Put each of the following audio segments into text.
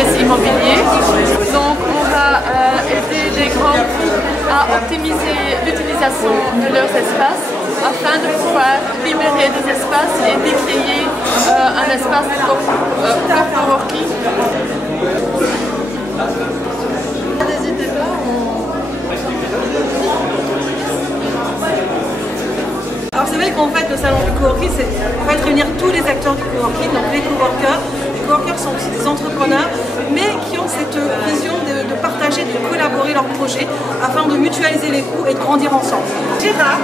space immobilier. Donc on va aider les grands groupes à optimiser l'utilisation de leurs espaces afin de pouvoir libérer des espaces et de créer un espace de coworking. N'hésitez pas. Alors c'est vrai qu'en fait le salon du coworking c'est en fait réunir tous les acteurs du coworking, donc les coworkers. Les coworkers sont aussi des entrepreneurs mais qui ont cette vision de partager, de collaborer leurs projets afin de mutualiser les coûts et de grandir ensemble. Gérard,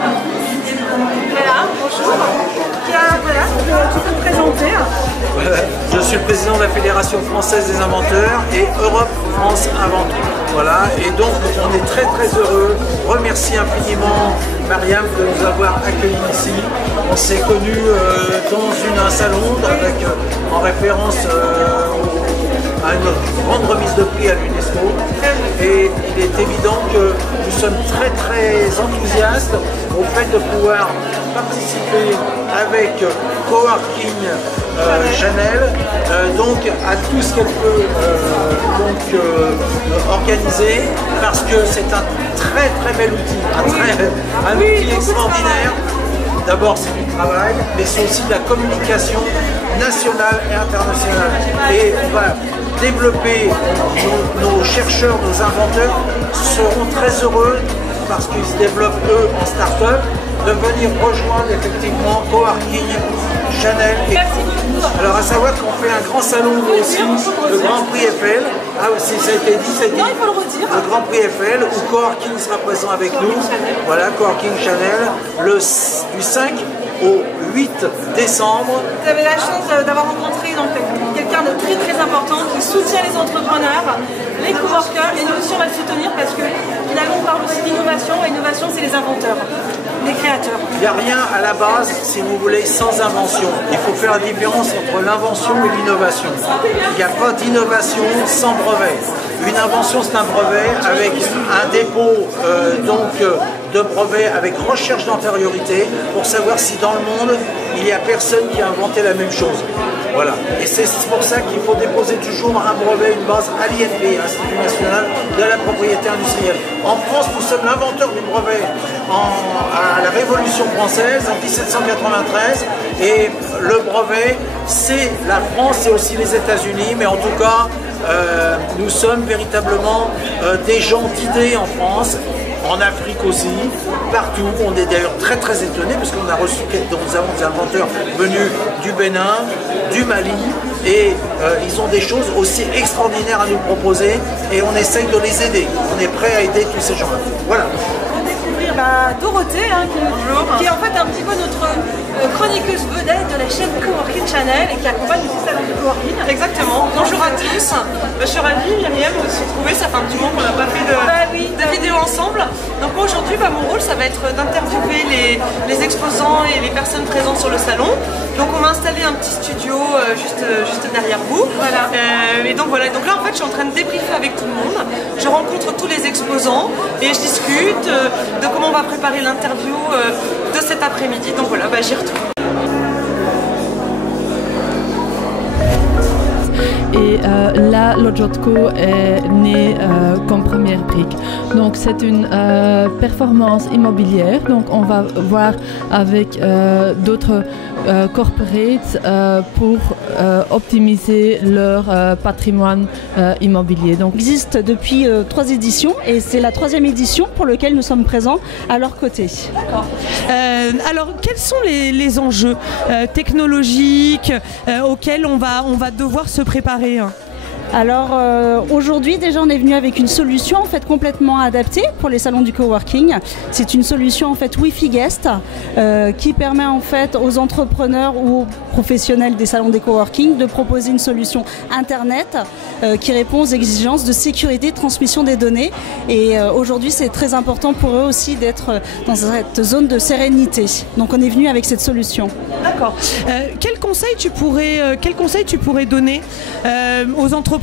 voilà, bonjour. Voilà, tu peux te présenter. Je suis le président de la Fédération française des inventeurs et Europe France Invente. Voilà, et donc on est très heureux. Remercie infiniment Mariam de nous avoir accueillis ici. On s'est connus dans un salon avec, en référence à une grande remise de prix à l'UNESCO. Et il est évident que nous sommes très enthousiastes au fait de pouvoir participer avec Coworking Chanel donc à tout ce qu'elle peut organiser, parce que c'est un très bel outil, un outil extraordinaire. D'abord c'est du travail, mais c'est aussi de la communication nationale et internationale. Et on va développer nos chercheurs, nos inventeurs seront très heureux parce qu'ils se développent eux en start-up de venir rejoindre effectivement Coworking Chanel. Alors à savoir qu'on fait un grand salon aussi, le Grand Prix Eiffel. Ah aussi, ça a été dit, non, il faut le redire. Le Grand Prix Eiffel où Coworking sera présent avec nous. Voilà, Coworking Chanel, du 5 au 8 décembre. Vous avez la chance d'avoir rencontré quelqu'un de très important qui soutient les entrepreneurs, les coworkers, et nous aussi on va le soutenir parce que finalement on parle aussi d'innovation, et l'innovation c'est les inventeurs, les créateurs. Il n'y a rien à la base, si vous voulez, sans invention. Il faut faire la différence entre l'invention et l'innovation. Il n'y a pas d'innovation sans brevet. Une invention, c'est un brevet avec un dépôt de brevet avec recherche d'antériorité pour savoir si dans le monde, il n'y a personne qui a inventé la même chose. Voilà. Et c'est pour ça qu'il faut déposer toujours un brevet, une base à l'INP, Institut National de la Propriété Industrielle. En France, nous sommes l'inventeur du brevet à la Révolution française en 1793. Et le brevet, c'est la France et aussi les États-Unis, mais en tout cas, nous sommes véritablement des gens d'idées en France, en Afrique aussi, partout. On est d'ailleurs très étonnés parce qu'on a reçu nous avons des inventeurs venus du Bénin, du Mali, et ils ont des choses aussi extraordinaires à nous proposer et on essaye de les aider. On est prêt à aider tous ces gens-là. Voilà. Dorothée, qui est en fait un petit peu notre chroniqueuse vedette de la chaîne Coworking Channel et qui accompagne aussi salon du coworking. Exactement. Bonjour à tous. Je suis ravie, Myriam, de se retrouver. Ça fait un petit moment qu'on n'a pas fait de vidéo ensemble. Donc aujourd'hui, mon rôle, ça va être d'interviewer les exposants et les personnes présentes sur le salon. Donc on m'a installé un petit studio juste derrière vous. Voilà. Et donc voilà. Donc là, en fait, je suis en train de débriefer avec tout le monde. Je rencontre tous les exposants et je discute de comment on va préparer l'interview de cet après-midi. Donc voilà, j'y retourne. Et là, Lojotco est né comme première brique. Donc c'est une performance immobilière. Donc on va voir avec d'autres corporates pour optimiser leur patrimoine immobilier. Donc, il existe depuis 3 éditions et c'est la 3e édition pour laquelle nous sommes présents à leur côté. D'accord. Alors quels sont les enjeux technologiques auxquels on va devoir se préparer? Alors aujourd'hui déjà on est venu avec une solution en fait complètement adaptée pour les salons du coworking. C'est une solution en fait Wi-Fi Guest qui permet en fait aux entrepreneurs ou aux professionnels des salons des coworking de proposer une solution internet qui répond aux exigences de sécurité de transmission des données. Et aujourd'hui c'est très important pour eux aussi d'être dans cette zone de sérénité. Donc on est venu avec cette solution. D'accord. Quel conseil tu pourrais donner aux entrepreneurs?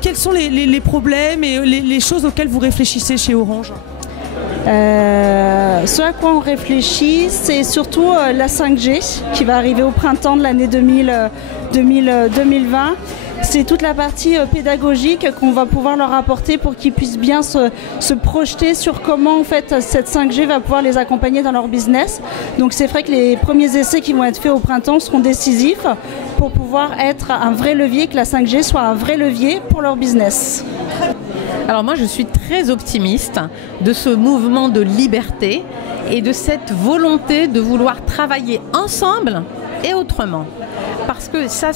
Quels sont les problèmes et les choses auxquelles vous réfléchissez chez Orange? Ce à quoi on réfléchit, c'est surtout la 5G qui va arriver au printemps de l'année 2020. C'est toute la partie pédagogique qu'on va pouvoir leur apporter pour qu'ils puissent bien se projeter sur comment en fait cette 5G va pouvoir les accompagner dans leur business. Donc c'est vrai que les premiers essais qui vont être faits au printemps seront décisifs pour pouvoir être un vrai levier, que la 5G soit un vrai levier pour leur business. Alors moi je suis très optimiste de ce mouvement de liberté et de cette volonté de vouloir travailler ensemble et autrement. Parce que ça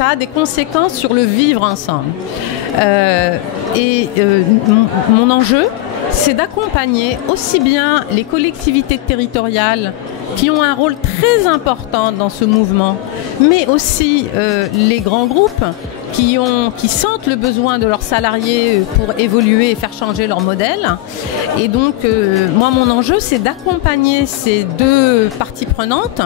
a des conséquences sur le vivre ensemble. Mon enjeu, c'est d'accompagner aussi bien les collectivités territoriales qui ont un rôle très important dans ce mouvement, mais aussi les grands groupes qui sentent le besoin de leurs salariés pour évoluer et faire changer leur modèle. Et donc, moi, mon enjeu, c'est d'accompagner ces deux parties prenantes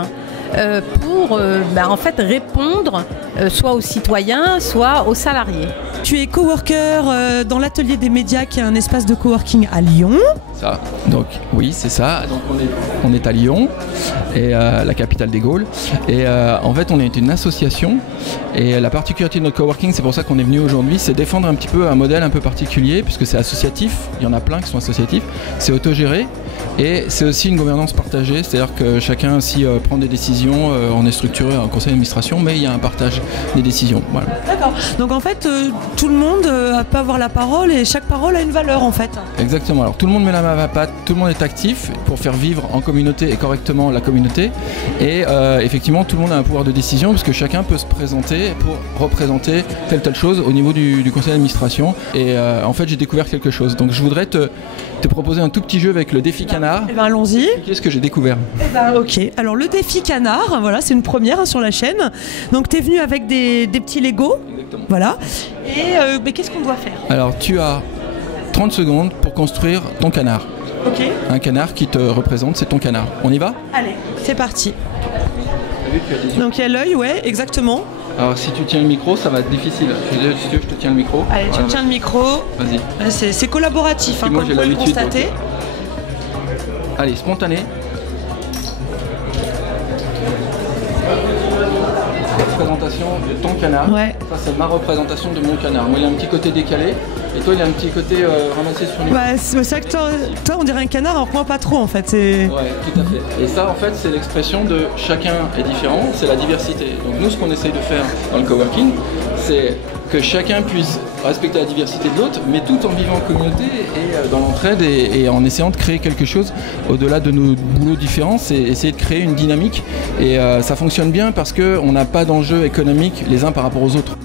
pour en fait répondre soit aux citoyens, soit aux salariés. Tu es coworker dans l'atelier des médias qui est un espace de coworking à Lyon. Ça, donc oui c'est ça, donc on est à Lyon, et la capitale des Gaules, et en fait on est une association, et la particularité de notre coworking, c'est pour ça qu'on est venu aujourd'hui, c'est défendre un petit peu un modèle un peu particulier, puisque c'est associatif, il y en a plein qui sont associatifs, c'est autogéré, et c'est aussi une gouvernance partagée, c'est-à-dire que chacun aussi prend des décisions, on est structuré en conseil d'administration, mais il y a un partage des décisions. Voilà. D'accord, donc en fait tout le monde peut avoir la parole, et chaque parole a une valeur en fait. Exactement, alors tout le monde met la main à la pâte, tout le monde est actif pour faire vivre en communauté et correctement la communauté, et effectivement tout le monde a un pouvoir de décision parce que chacun peut se présenter pour représenter telle chose au niveau du conseil d'administration, et en fait j'ai découvert quelque chose, donc je voudrais te proposer un tout petit jeu avec le défi canard. Eh ben allons-y. Qu'est-ce que j'ai découvert? Eh ben ok, alors le défi canard, voilà, c'est une première sur la chaîne, donc tu es venu avec des petits Lego. Exactement. Voilà, et mais qu'est-ce qu'on doit faire? Alors tu as 30 secondes pour construire ton canard. Ok. Un canard qui te représente, c'est ton canard. On y va? Allez, c'est parti. Donc il y a l'œil, ouais, exactement. Alors si tu tiens le micro, ça va être difficile. Si tu veux, je te tiens le micro. Allez, tu me tiens le micro. Vas-y. C'est collaboratif, comme vous pouvez le constater. Donc. Allez, spontané. Représentation de ton canard. Ouais. Ça, c'est ma représentation de mon canard. Moi, il a un petit côté décalé. Et toi, il a un petit côté ramassé sur les... Bah, c'est ça que toi, on dirait un canard, alors que moi, pas trop, en fait. Ouais, tout à fait. Et ça, en fait, c'est l'expression de chacun est différent, c'est la diversité. Donc nous, ce qu'on essaye de faire dans le coworking, c'est que chacun puisse respecter la diversité de l'autre, mais tout en vivant en communauté et dans l'entraide, et en essayant de créer quelque chose au-delà de nos boulots différents, c'est essayer de créer une dynamique, et ça fonctionne bien parce qu'on n'a pas d'enjeux économiques les uns par rapport aux autres.